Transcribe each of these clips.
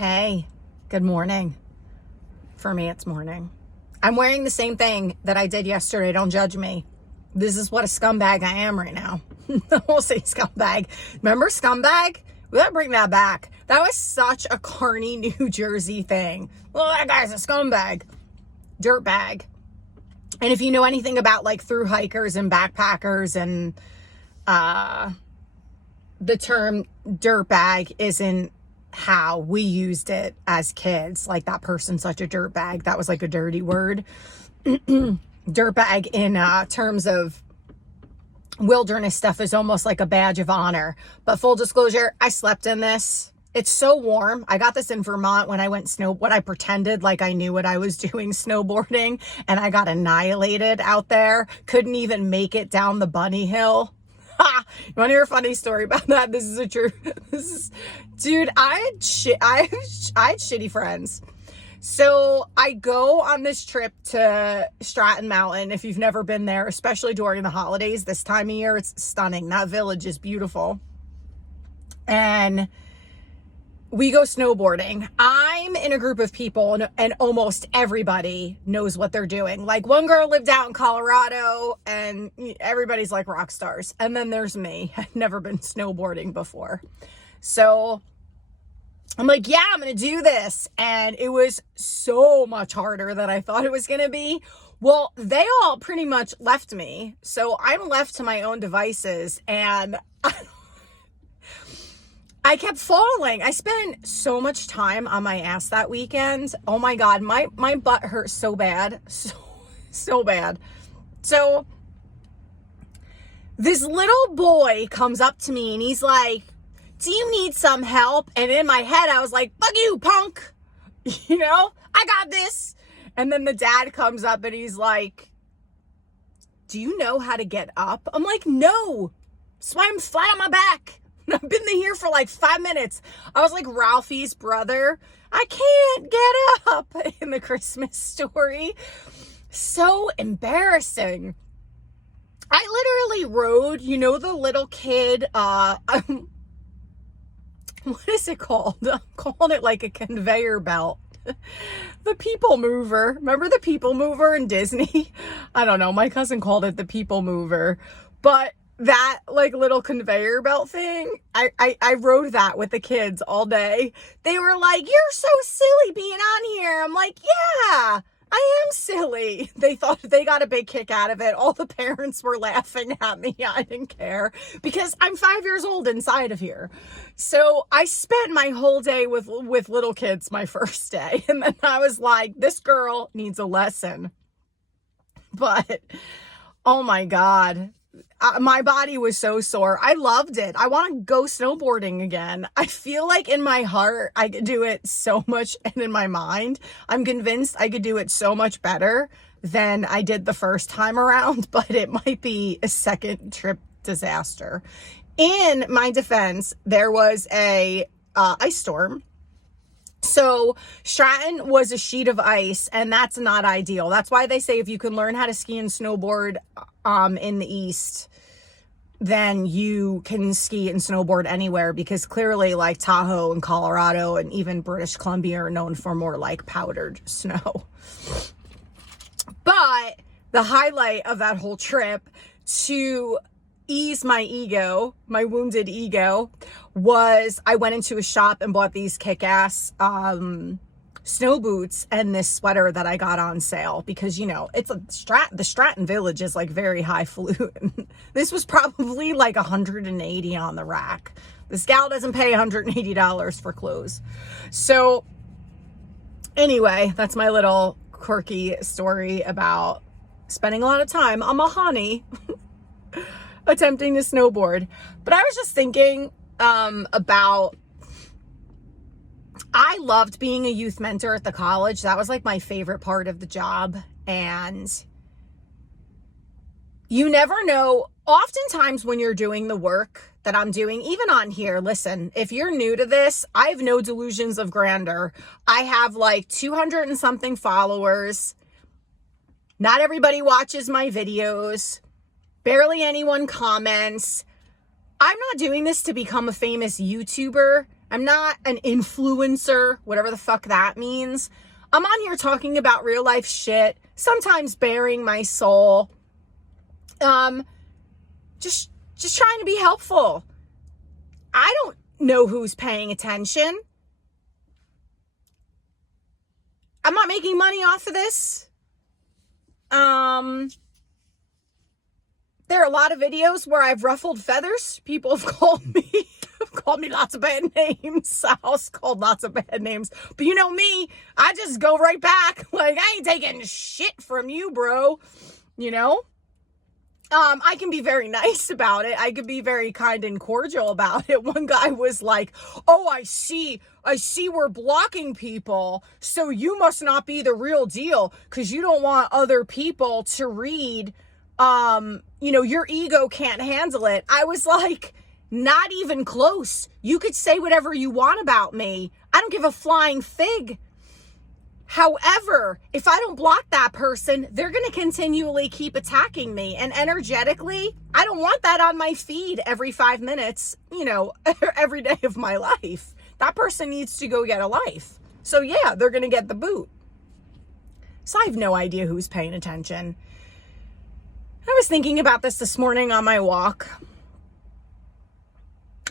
Hey, good morning. For me, it's morning. I'm wearing the same thing that I did yesterday. Don't judge me. This is what a scumbag I am right now. We'll say scumbag. Remember scumbag? We gotta bring that back. That was such a Kearney, New Jersey thing. Well, that guy's a scumbag. Dirtbag. And if you know anything about like through hikers and backpackers and the term dirtbag isn't how we used it as kids. Like that person's such a dirtbag. That was like a dirty word. Dirtbag in terms of wilderness stuff is almost like a badge of honor. But full disclosure, I slept in this. It's so warm. I got this in Vermont when I went when I pretended like I knew what I was doing snowboarding, and I got annihilated out there. Couldn't even make it down the bunny hill. Ha! You want to hear a funny story about that? This is a true, dude, I had shitty friends. So I go on this trip to Stratton Mountain. If you've never been there, especially during the holidays, this time of year, it's stunning. That village is beautiful. And we go snowboarding. I'm in a group of people and almost everybody knows what they're doing. Like one girl lived out in Colorado and everybody's like rock stars. And then there's me. I've never been snowboarding before. So I'm like, yeah, I'm going to do this. And it was so much harder than I thought it was going to be. Well, they all pretty much left me. So I'm left to my own devices and I kept falling. I spent so much time on my ass that weekend. Oh my God, my butt hurt so bad. So bad. So this little boy comes up to me and he's like, do you need some help? And in my head, I was like, fuck you, punk. You know, I got this. And then the dad comes up and he's like, do you know how to get up? I'm like, no. So I'm flat on my back. I've been here for like 5 minutes. I was like Ralphie's brother. I can't get up in the Christmas Story. So embarrassing. I literally rode, you know, the little kid, what is it called? I'm calling it like a conveyor belt. The people mover. Remember the people mover in Disney? I don't know. My cousin called it the people mover. But that like little conveyor belt thing, I rode that with the kids all day. They were like, you're so silly being on here. I'm like, yeah, I am silly. They thought they got a big kick out of it. All the parents were laughing at me. I didn't care because I'm 5 years old inside of here. So I spent my whole day with little kids my first day. And then I was like, this girl needs a lesson. But oh my God. My body was so sore. I loved it. I want to go snowboarding again. I feel like in my heart, I could do it so much, and in my mind, I'm convinced I could do it so much better than I did the first time around, but it might be a second trip disaster. In my defense, there was a ice storm. So Stratton was a sheet of ice, and that's not ideal. That's why they say if you can learn how to ski and snowboard in the East, then you can ski and snowboard anywhere, because clearly like Tahoe and Colorado and even British Columbia are known for more like powdered snow. But the highlight of that whole trip, to ease my ego, my wounded ego, was I went into a shop and bought these kick-ass snow boots and this sweater that I got on sale, because, you know, it's the Stratton Village is like very highfalutin. This was probably like $180 on the rack. This gal doesn't pay $180 for clothes. So anyway, that's my little quirky story about spending a lot of time on Mahani attempting to snowboard. But I was just thinking about, I loved being a youth mentor at the college. That was like my favorite part of the job. And you never know, oftentimes when you're doing the work that I'm doing, even on here, listen, if you're new to this, I have no delusions of grandeur. I have like 200 and something followers. Not everybody watches my videos. Barely anyone comments. I'm not doing this to become a famous YouTuber. I'm not an influencer, whatever the fuck that means. I'm on here talking about real life shit, sometimes bearing my soul. Just trying to be helpful. I don't know who's paying attention. I'm not making money off of this. There are a lot of videos where I've ruffled feathers. People have called me lots of bad names. I was called lots of bad names. But you know me, I just go right back. Like, I ain't taking shit from you, bro. You know? I can be very nice about it. I could be very kind and cordial about it. One guy was like, oh, I see we're blocking people. So you must not be the real deal because you don't want other people to read, your ego can't handle it. I was like, not even close. You could say whatever you want about me. I don't give a flying fig. However, if I don't block that person, they're going to continually keep attacking me. And energetically, I don't want that on my feed every 5 minutes, every day of my life. That person needs to go get a life. So yeah, they're going to get the boot. So I have no idea who's paying attention. I was thinking about this morning on my walk.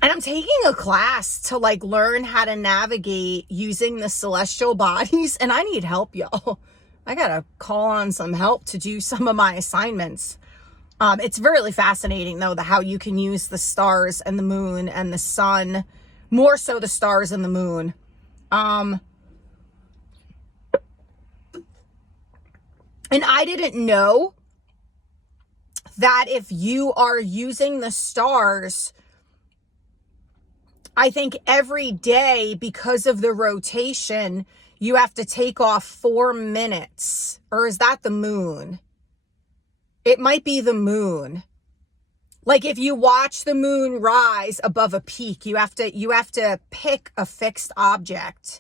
And I'm taking a class to learn how to navigate using the celestial bodies. And I need help, y'all. I got to call on some help to do some of my assignments. It's really fascinating, though, how you can use the stars and the moon and the sun, more so the stars and the moon. And I didn't know that if you are using the stars, I think every day, because of the rotation, you have to take off 4 minutes. Or is that the moon? It might be the moon. Like if you watch the moon rise above a peak, you have to pick a fixed object.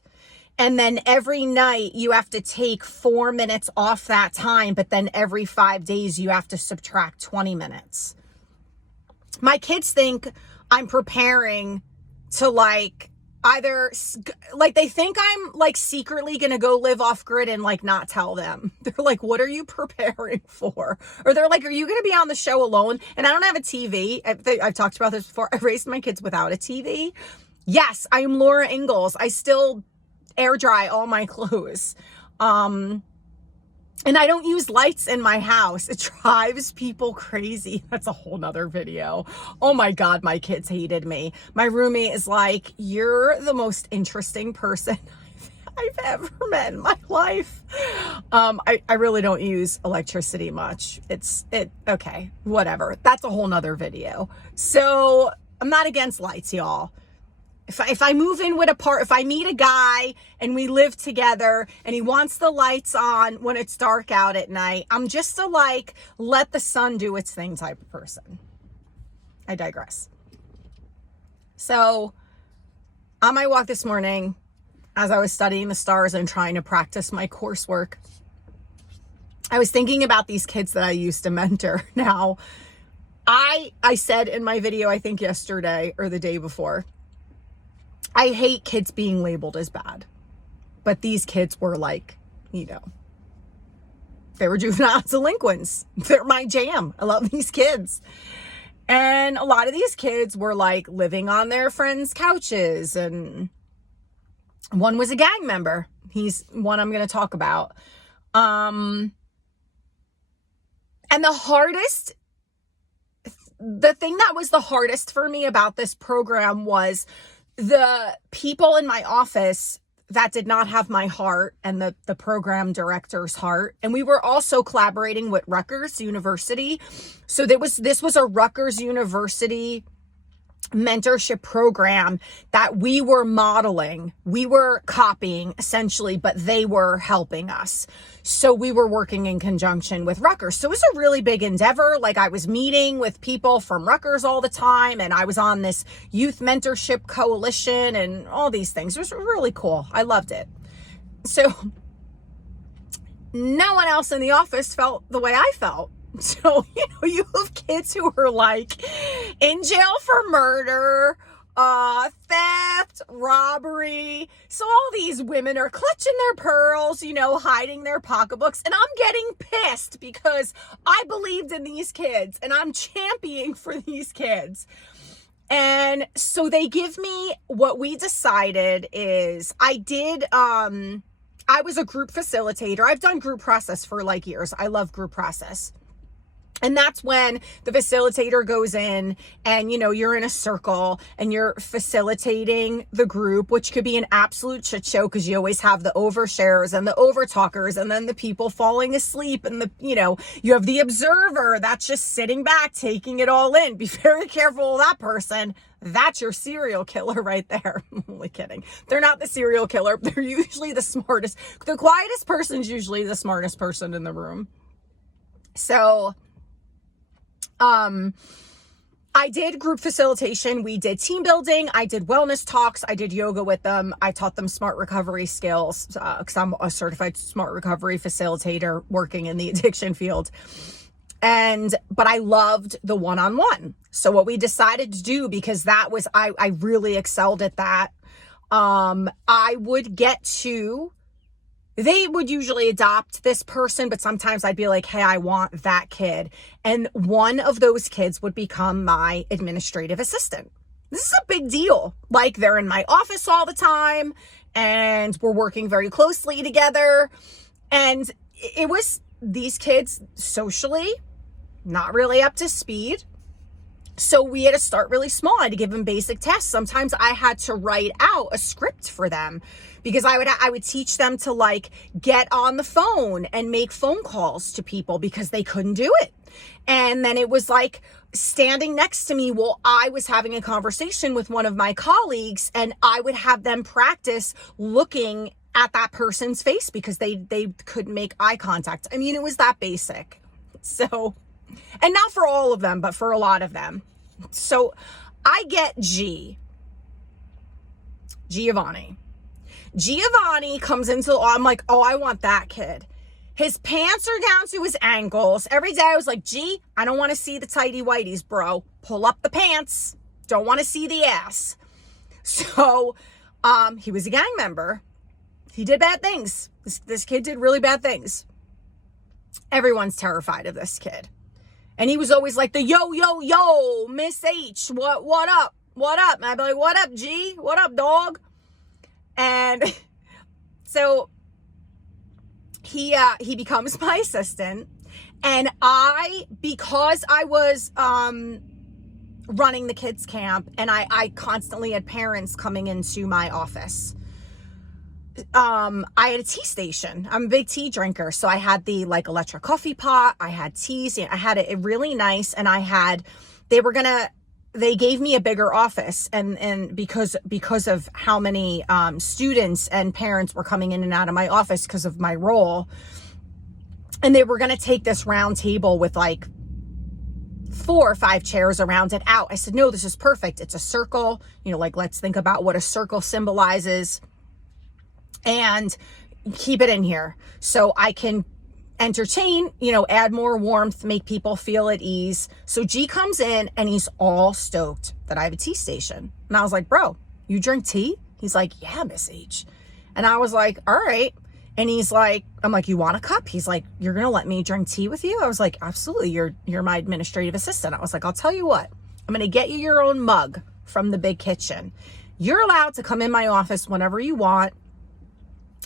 And then every night you have to take 4 minutes off that time. But then every 5 days you have to subtract 20 minutes. My kids think I'm preparing to either they think I'm secretly gonna go live off grid and not tell them. They're like, what are you preparing for? Or they're like, are you gonna be on the show alone? And I don't have a TV. I've talked about this before. I raised my kids without a TV. Yes, I am Laura Ingalls. I still air dry all my clothes. And I don't use lights in my house. It drives people crazy. That's a whole nother video. Oh my God, my kids hated me. My roommate is like, you're the most interesting person I've ever met in my life. I really don't use electricity much. Okay, whatever. That's a whole nother video. So I'm not against lights, y'all. If I move in if I meet a guy and we live together and he wants the lights on when it's dark out at night, I'm just a let the sun do its thing type of person. I digress. So on my walk this morning, as I was studying the stars and trying to practice my coursework, I was thinking about these kids that I used to mentor. Now, I said in my video, I think yesterday or the day before, I hate kids being labeled as bad, but these kids were they were juvenile delinquents. They're my jam. I love these kids. And a lot of these kids were living on their friends' couches. And one was a gang member. He's one I'm going to talk about. And the thing that was the hardest for me about this program was the people in my office that did not have my heart and the program director's heart. And we were also collaborating with Rutgers University. So this was a Rutgers University mentorship program that we were modeling. We were copying essentially, but they were helping us. So we were working in conjunction with Rutgers. So it was a really big endeavor. I was meeting with people from Rutgers all the time, and I was on this youth mentorship coalition and all these things. It was really cool. I loved it. So no one else in the office felt the way I felt. So, you have kids who are in jail for murder, theft, robbery. So all these women are clutching their pearls, you know, hiding their pocketbooks. And I'm getting pissed because I believed in these kids and I'm championing for these kids. And so they give me, what we decided is I was a group facilitator. I've done group process for like years. I love group process. And that's when the facilitator goes in and, you know, you're in a circle and you're facilitating the group, which could be an absolute shit show because you always have the overshares and the overtalkers and then the people falling asleep and the, you know, you have the observer that's just sitting back, taking it all in. Be very careful of that person. That's your serial killer right there. I'm only kidding. They're not the serial killer. They're usually the smartest. The quietest person's usually the smartest person in the room. So I did group facilitation. We did team building. I did wellness talks. I did yoga with them. I taught them smart recovery skills because I'm a certified smart recovery facilitator working in the addiction field. But I loved the one-on-one. So what we decided to do, because that was, I really excelled at that. I would get to, they would usually adopt this person, but sometimes I'd be like, hey, I want that kid. And one of those kids would become my administrative assistant. This is a big deal. Like they're in my office all the time and we're working very closely together. And it was these kids socially not really up to speed. So we had to start really small. I had to give them basic tests. Sometimes I had to write out a script for them because I would teach them to like get on the phone and make phone calls to people because they couldn't do it. And then it was like standing next to me while I was having a conversation with one of my colleagues, and I would have them practice looking at that person's face because they couldn't make eye contact. I mean, it was that basic. So, and not for all of them, but for a lot of them. So I get Giovanni comes into, I'm like, oh, I want that kid. His pants are down to his ankles. Every day I was like, G, I don't want to see the tighty whities, bro. Pull up the pants. Don't want to see the ass. So, he was a gang member. He did bad things. This kid did really bad things. Everyone's terrified of this kid. And he was always like the yo, Miss H, what up? And I'd be like, what up, G? What up, dog? And so he becomes my assistant. And because I was running the kids camp and I constantly had parents coming into my office, I had a tea station. I'm a big tea drinker. So I had the like electric coffee pot. I had teas. I had it really nice. And they gave me a bigger office. And because of how many, students and parents were coming in and out of my office because of my role. And they were going to take this round table with like 4 or 5 chairs around it out. I said, no, this is perfect. It's a circle. You know, like, let's think about what a circle symbolizes. And keep it in here so I can entertain, you know, add more warmth, make people feel at ease. So G comes in and he's all stoked that I have a tea station. And I was like, bro, you drink tea? He's like, yeah, Miss H. And I was like, all right. And he's like, I'm like, you want a cup? He's like, you're going to let me drink tea with you? I was like, absolutely. You're my administrative assistant. I was like, I'll tell you what, I'm going to get you your own mug from the big kitchen. You're allowed to come in my office whenever you want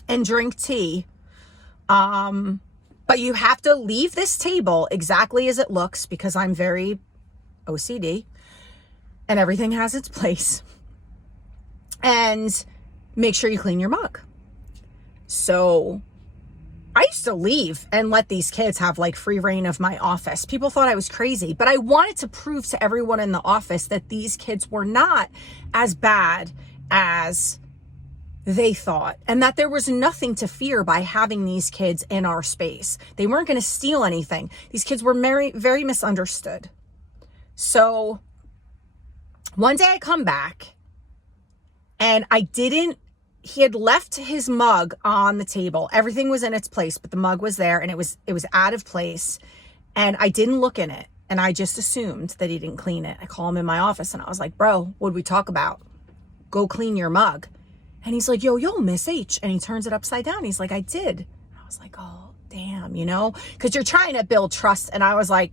and drink tea. But you have to leave this table exactly as it looks because I'm very OCD and everything has its place. And make sure you clean your mug. So I used to leave and let these kids have like free reign of my office. People thought I was crazy, but I wanted to prove to everyone in the office that these kids were not as bad as they thought, and that there was nothing to fear by having these kids in our space. They weren't going to steal anything. These kids were very, very misunderstood. So one day I come back and he had left his mug on the table. Everything was in its place, but the mug was there and it was out of place. And I didn't look in it. And I just assumed that he didn't clean it. I call him in my office and I was like, bro, what'd we talk about? Go clean your mug. And he's like, yo, Miss H. And he turns it upside down. He's like, I did. And I was like, oh, damn, you know, because you're trying to build trust. And I was like,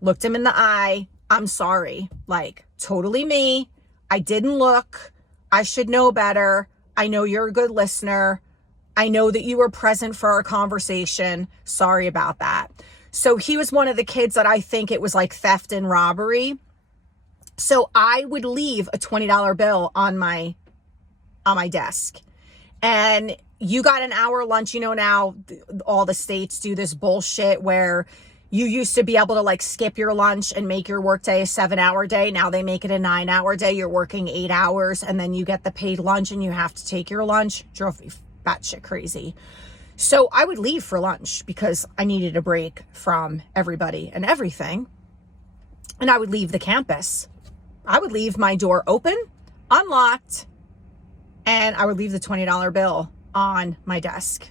looked him in the eye. I'm sorry. Like, totally me. I didn't look. I should know better. I know you're a good listener. I know that you were present for our conversation. Sorry about that. So he was one of the kids that I think it was like theft and robbery. So I would leave a $20 bill on my desk. And you got an hour lunch. You know, now all the states do this bullshit where you used to be able to like skip your lunch and make your workday a 7-hour day. Now they make it a 9-hour day. You're working 8 hours and then you get the paid lunch and you have to take your lunch. Drove me batshit crazy. So I would leave for lunch because I needed a break from everybody and everything. And I would leave the campus. I would leave my door open, unlocked, and I would leave the $20 bill on my desk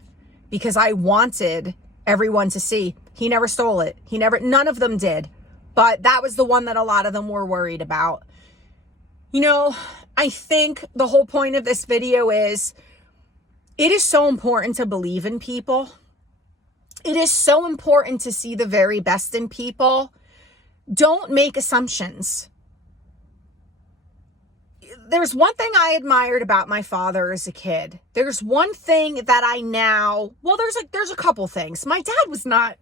because I wanted everyone to see. He never stole it. None of them did. But that was the one that a lot of them were worried about. You know, I think the whole point of this video is it is so important to believe in people. It is so important to see the very best in people. Don't make assumptions. There's one thing I admired about my father as a kid. There's one thing that I now, well, there's a couple things. My dad was not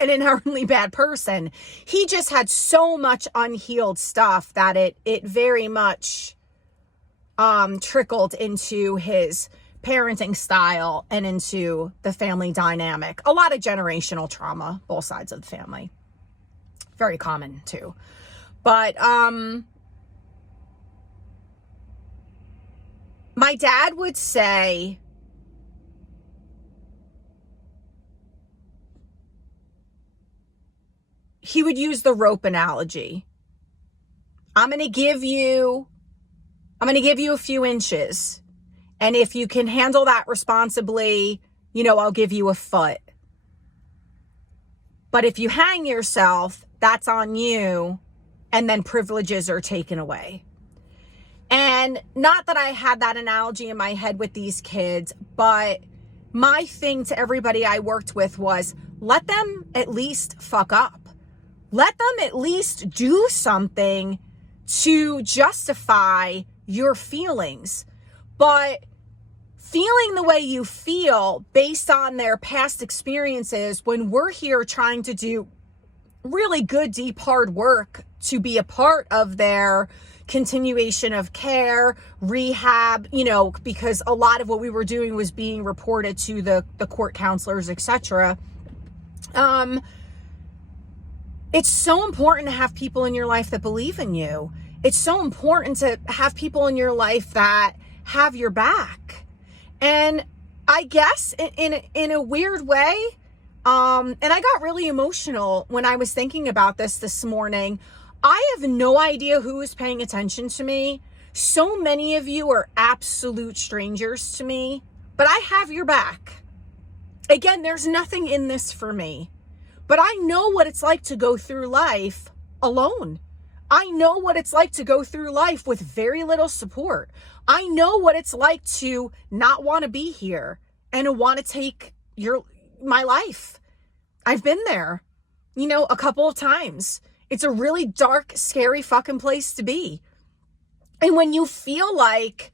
an inherently bad person. He just had so much unhealed stuff that it very much trickled into his parenting style and into the family dynamic. A lot of generational trauma, both sides of the family. Very common too. But my dad would say, he would use the rope analogy. I'm going to give you a few inches. And if you can handle that responsibly, you know, I'll give you a foot. But if you hang yourself, that's on you. And then privileges are taken away. And not that I had that analogy in my head with these kids, but my thing to everybody I worked with was let them at least fuck up. Let them at least do something to justify your feelings. But feeling the way you feel based on their past experiences when we're here trying to do really good, deep, hard work to be a part of their continuation of care, rehab, you know, because a lot of what we were doing was being reported to the court counselors, etc. It's so important to have people in your life that believe in you. It's so important to have people in your life that have your back. And I guess in a weird way, and I got really emotional when I was thinking about this morning. I have no idea who is paying attention to me. So many of you are absolute strangers to me, but I have your back. Again, there's nothing in this for me. But I know what it's like to go through life alone. I know what it's like to go through life with very little support. I know what it's like to not want to be here and to want to take my life. I've been there, you know, a couple of times. It's a really dark, scary fucking place to be. And when you feel like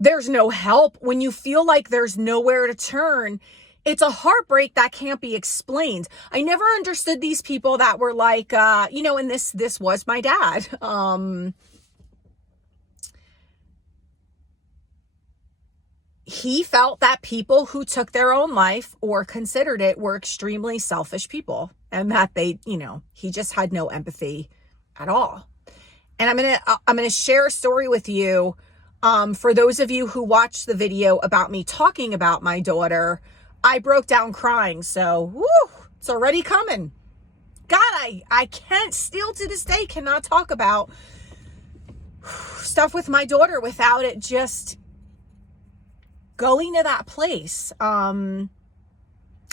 there's no help, when you feel like there's nowhere to turn, it's a heartbreak that can't be explained. I never understood these people that were like, you know, and this was my dad. He felt that people who took their own life or considered it were extremely selfish people and that they, you know, he just had no empathy at all. And I'm going to share a story with you. For those of you who watched the video about me talking about my daughter, I broke down crying. So, it's already coming. God, I can't still to this day cannot talk about stuff with my daughter without it just going to that place.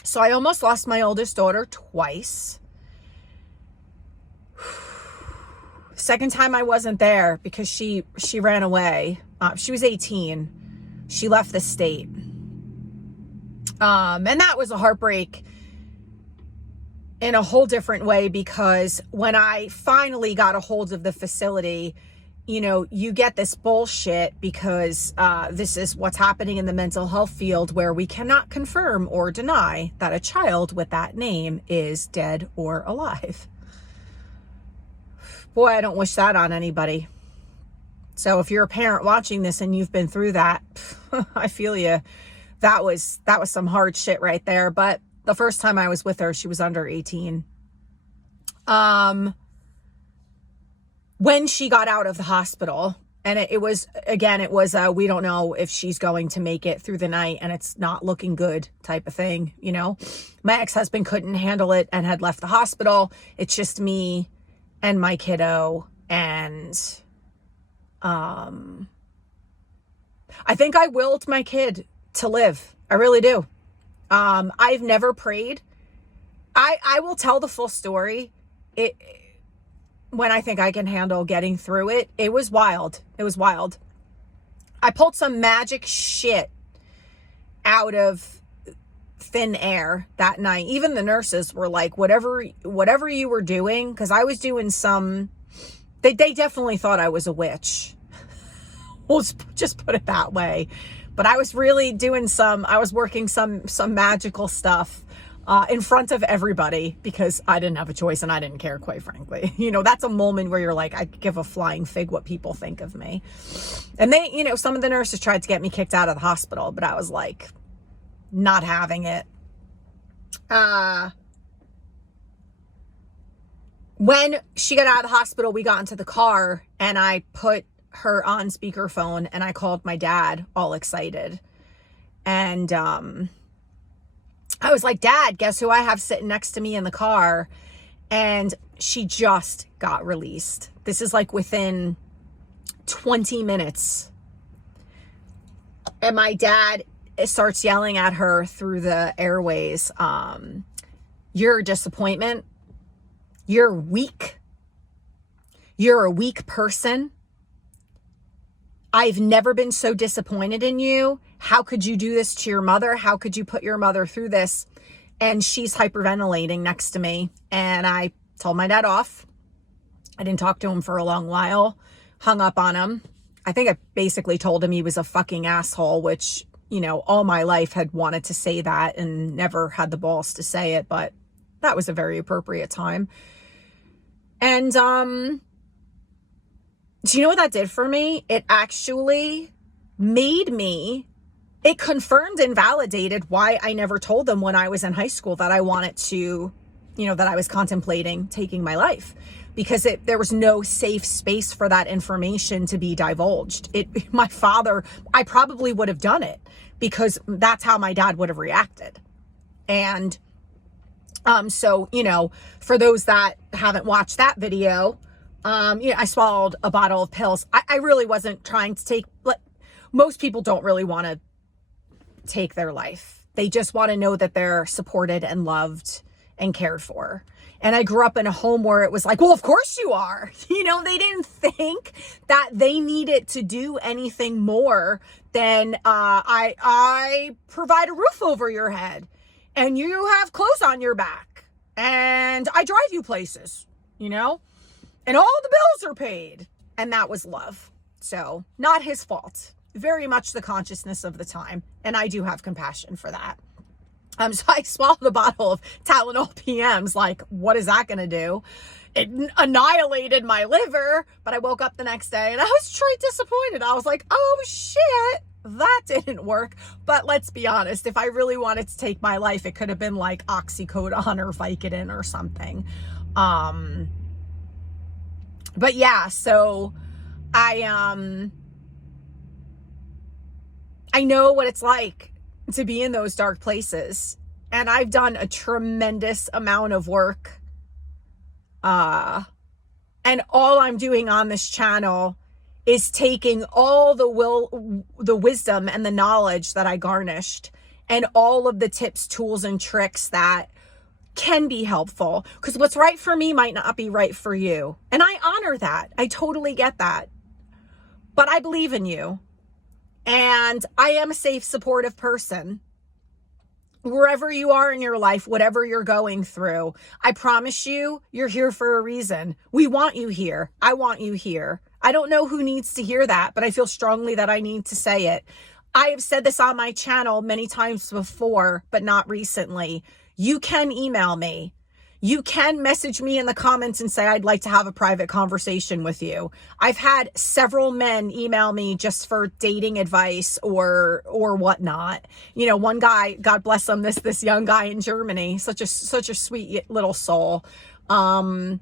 So I almost lost my oldest daughter twice. Second time I wasn't there because she ran away. She was 18. She left the state. And that was a heartbreak in a whole different way, because when I finally got a hold of the facility, you know, you get this bullshit because this is what's happening in the mental health field, where we cannot confirm or deny that a child with that name is dead or alive. Boy, I don't wish that on anybody. So if you're a parent watching this and you've been through that, I feel you. That was some hard shit right there. But the first time I was with her, she was under 18. When she got out of the hospital, and it was, we don't know if she's going to make it through the night, and it's not looking good type of thing, you know. My ex-husband couldn't handle it and had left the hospital. It's just me and my kiddo, and I think I willed my kid to live. I really do. I've never prayed. I will tell the full story. When I think I can handle getting through it. It was wild. It was wild. I pulled some magic shit out of thin air that night. Even the nurses were like, whatever you were doing, because I was doing some, they definitely thought I was a witch. We'll just put it that way. But I was really doing I was working some magical stuff in front of everybody, because I didn't have a choice and I didn't care, quite frankly. You know, that's a moment where you're like, I give a flying fig what people think of me. And they, you know, some of the nurses tried to get me kicked out of the hospital, but I was like, not having it. When she got out of the hospital, we got into the car and I put her on speakerphone and I called my dad, all excited. And I was like, Dad, guess who I have sitting next to me in the car? And she just got released. This is like within 20 minutes. And my dad starts yelling at her through the airways. You're a disappointment. You're weak. You're a weak person. I've never been so disappointed in you. How could you do this to your mother? How could you put your mother through this? And she's hyperventilating next to me. And I told my dad off. I didn't talk to him for a long while. Hung up on him. I think I basically told him he was a fucking asshole, which, you know, all my life had wanted to say that and never had the balls to say it. But that was a very appropriate time. And, do you know what that did for me? It actually made me, it confirmed and validated why I never told them when I was in high school that I wanted to, you know, that I was contemplating taking my life, because there was no safe space for that information to be divulged. My father, I probably would have done it because that's how my dad would have reacted. And, so, you know, for those that haven't watched that video, you know, I swallowed a bottle of pills. I really wasn't trying to take, most people don't really want to take their life. They just want to know that they're supported and loved and cared for. And I grew up in a home where it was like, well, of course you are. You know, they didn't think that they needed to do anything more than I provide a roof over your head and you have clothes on your back and I drive you places, you know? And all the bills are paid. And that was love. So not his fault. Very much the consciousness of the time. And I do have compassion for that. So I swallowed a bottle of Tylenol PMs. Like, what is that going to do? It annihilated my liver. But I woke up the next day and I was straight disappointed. I was like, oh shit, that didn't work. But let's be honest. If I really wanted to take my life, it could have been like oxycodone or Vicodin or something. But yeah, so I know what it's like to be in those dark places. And I've done a tremendous amount of work. And all I'm doing on this channel is taking all the wisdom and the knowledge that I garnished and all of the tips, tools, and tricks that can be helpful, because what's right for me might not be right for you. And I honor that. I totally get that. But I believe in you. And I am a safe, supportive person. Wherever you are in your life, whatever you're going through, I promise you, you're here for a reason. We want you here. I want you here. I don't know who needs to hear that, but I feel strongly that I need to say it. I have said this on my channel many times before, but not recently. You can email me. You can message me in the comments and say, I'd like to have a private conversation with you. I've had several men email me just for dating advice or whatnot. You know, one guy, God bless him, this young guy in Germany, such a sweet little soul. I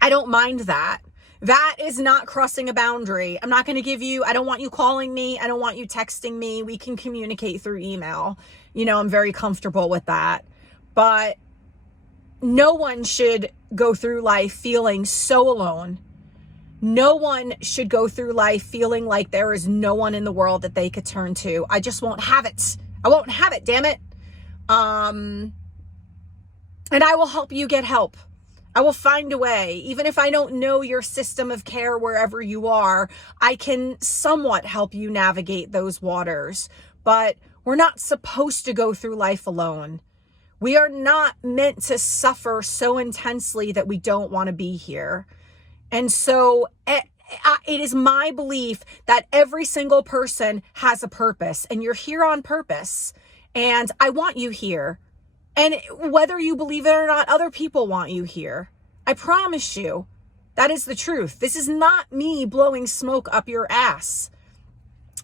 don't mind that. That is not crossing a boundary. I'm not going to give you, I don't want you calling me. I don't want you texting me. We can communicate through email. You know, I'm very comfortable with that. But no one should go through life feeling so alone. No one should go through life feeling like there is no one in the world that they could turn to. I just won't have it. I won't have it, damn it. And I will help you get help. I will find a way. Even if I don't know your system of care wherever you are, I can somewhat help you navigate those waters. But we're not supposed to go through life alone. We are not meant to suffer so intensely that we don't want to be here. And so it is my belief that every single person has a purpose, and you're here on purpose. And I want you here. And whether you believe it or not, other people want you here. I promise you, that is the truth. This is not me blowing smoke up your ass.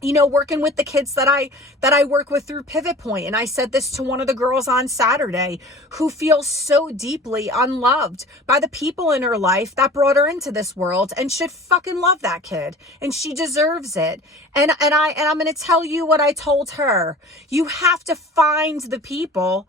You know, working with the kids that I work with through Pivot Point, and I said this to one of the girls on Saturday who feels so deeply unloved by the people in her life that brought her into this world, and should fucking love that kid, and she deserves it. And I'm going to tell you what I told her. You have to find the people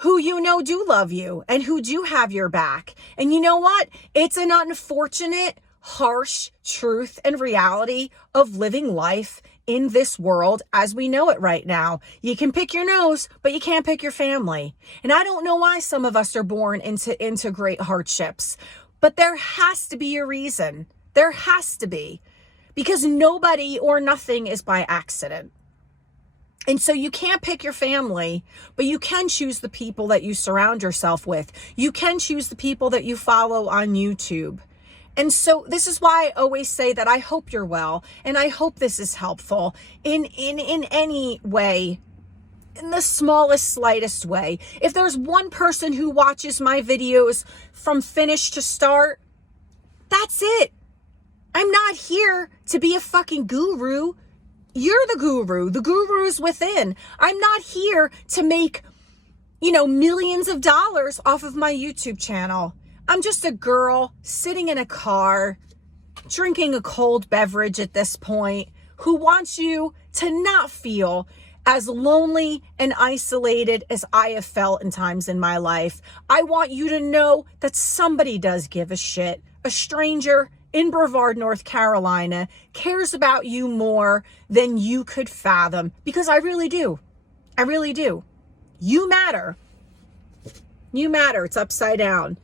who you know do love you and who do have your back. And you know what? It's an unfortunate, harsh truth and reality of living life in this world as we know it right now. You can pick your nose, but you can't pick your family. And I don't know why some of us are born into great hardships, but there has to be a reason. There has to be, because nobody or nothing is by accident. And so you can't pick your family, but you can choose the people that you surround yourself with. You can choose the people that you follow on YouTube. And so this is why I always say that I hope you're well, and I hope this is helpful in any way, in the smallest, slightest way. If there's one person who watches my videos from finish to start, that's it. I'm not here to be a fucking guru. You're the guru. The guru is within. I'm not here to make, millions of dollars off of my YouTube channel. I'm just a girl sitting in a car, drinking a cold beverage at this point, who wants you to not feel as lonely and isolated as I have felt in times in my life. I want you to know that somebody does give a shit. A stranger in Brevard, North Carolina, cares about you more than you could fathom, because I really do. I really do. You matter. You matter. It's upside down.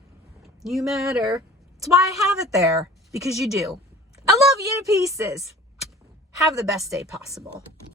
You matter. That's why I have it there, because you do. I love you to pieces. Have the best day possible.